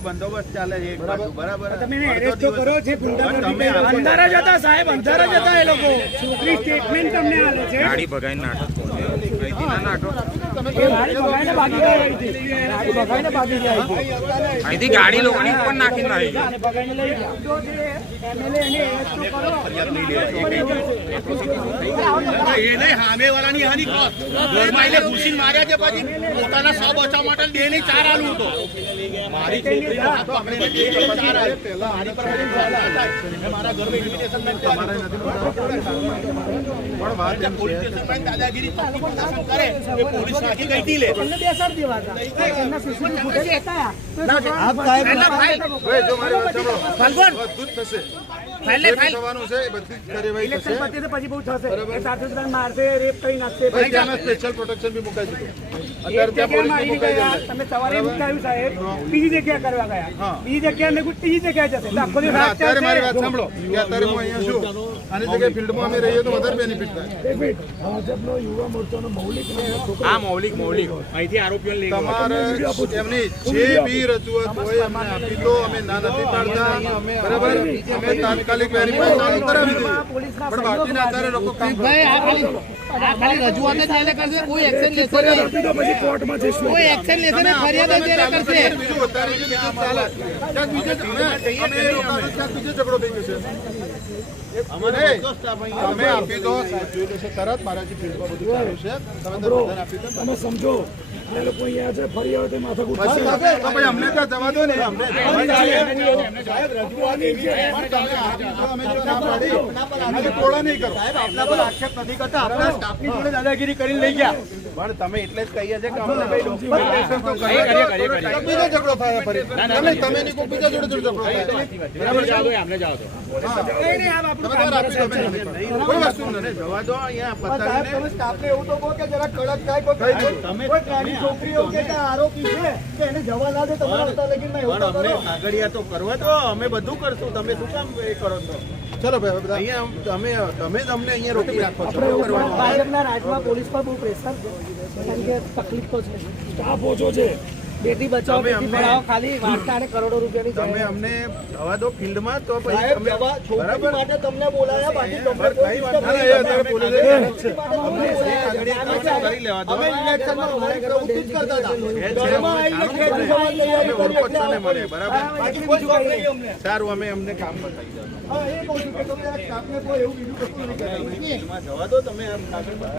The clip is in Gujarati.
બંદોબસ્ત ચાલે છે બરાબર તમે એરેસ્ટ તો કરો છે અંદર જ હતા સાહેબ અંદર જ હતા એ લોકો છોકરી સ્ટેટમેન્ટ તમને આલે છે ગાડી ભગાઈને નાટક અહીંથી ગાડી લોકોની ઉપર નાખી સામે વાળાની હાની ઘરમાં એટલે ઘૂસીને માર્યા છે પછી પોતાના સૌ બચાવ માટે બે ની ચાર આલું હતો મારી છોકરી હાથ પકડીને મારા ઘરમાં ઇન્વિટેશન પોલીસ સ્ટેશન દાદાગીરી કરે પોલીસ નાખી ગઈ હતી લે બેસાડી દેવા હતા મારશે રેપ કરી નાખશે સ્પેશિયલ પ્રોટેક્શન બી મુકાઈ દીધું તમે સવારે મુકાયું સાહેબ બીજી જગ્યા કરવા ગયા બીજી જગ્યા ને ત્રીજી જગ્યાએ જશે આખો દિવસ અત્યારે મારી વાત સાંભળો કે અત્યારે હું અહીંયા છું આની જગ્યાએ ફિલ્ડમાં અમે રહીએ તો વધારે બેનિફિટ થાય ભાજપનો યુવા મોરચાનો મૌલિક અહીંથી આરોપીઓ લઈ તમારે એમની જે બી રજૂઆત હોય અમને આપી દો અમે ના નથી પાડતા બરાબર અમે તાત્કાલિક વેરીફાઈ ચાલુ કરાવી દઈએ પણ બાકીના અત્યારે લોકો કામ ખાલી રજૂઆત જ એને કરશે કોઈ એક્શન લેશે નહીં પછી કોર્ટમાં જઈશું કોઈ એક્શન લેશે ને ફરિયાદ જ એને કરશે બીજું અત્યારે જે બીજું ચાલે ત્યાં બીજે અમે રોકાતો ત્યાં બીજે ઝઘડો થઈ ગયો છે તમે આપી દો જોઈ લેશે તરત મારાથી ફિલ્ડમાં બધું ચાલુ છે તમે બધાને આપી દો તમે સમજો એ લોકો અહીંયા છે ફરી આવે તો માથા તો ભાઈ અમને ત્યાં જવા દો ને અમને નહીં કરો આપના પર આક્ષેપ નથી કરતા આપના સ્ટાફની જોડે દાદાગીરી કરીને લઈ ગયા પણ તમે એટલે જ કહીએ છે કે અમને ભાઈ ડોક્યુમેન્ટેશન તો બીજો ઝઘડો થાય ફરી તમે ની કોઈ બીજા જોડે ઝઘડો થાય બરાબર જાઓ અમને જાઓ તો કોઈ વસ્તુ નથી જવા દો અહીંયા પતાવીને તમે સ્ટાફને એવું તો કહો કે જરા કડક થાય કોઈ નાની છોકરીઓ કે આરોપી છે કે એને જવા ના દે તમારા હતા લગીનમાં એવું તો કરો કાગળિયા તો કરવા દો અમે બધું કરશું તમે શું કામ એ કરો છો ચલો ભાઈ અહીંયા તમે અમને અહીંયા રોકી રાખો છો ભાજપના રાજમાં પોલીસ પર બહુ પ્રેશર છે કારણ કે તકલીફ તો છે સ્ટાફ ઓછો છે બેટી બચાવો બેટી પઢાઓ ખાલી વાર્તા અને કરોડો રૂપિયાની તમે અમને જવા દો ફિલ્ડમાં તો પછી અમે છોકરી માટે તમને બોલાયા બાકી તમને કઈ વાત નહીં અત્યારે પોલીસે કરી લેવા દો અમે ઇલેક્શનમાં અમારી પ્રવૃત્તિ જ કરતા હતા અમે ઓળખો છો ને મને બરાબર સારું અમે અમને કામ બતાવી દો હા એ કહું છું કે તમે સ્ટાફને કોઈ એવું બીજું કશું નહીં કરતા જવા દો તમે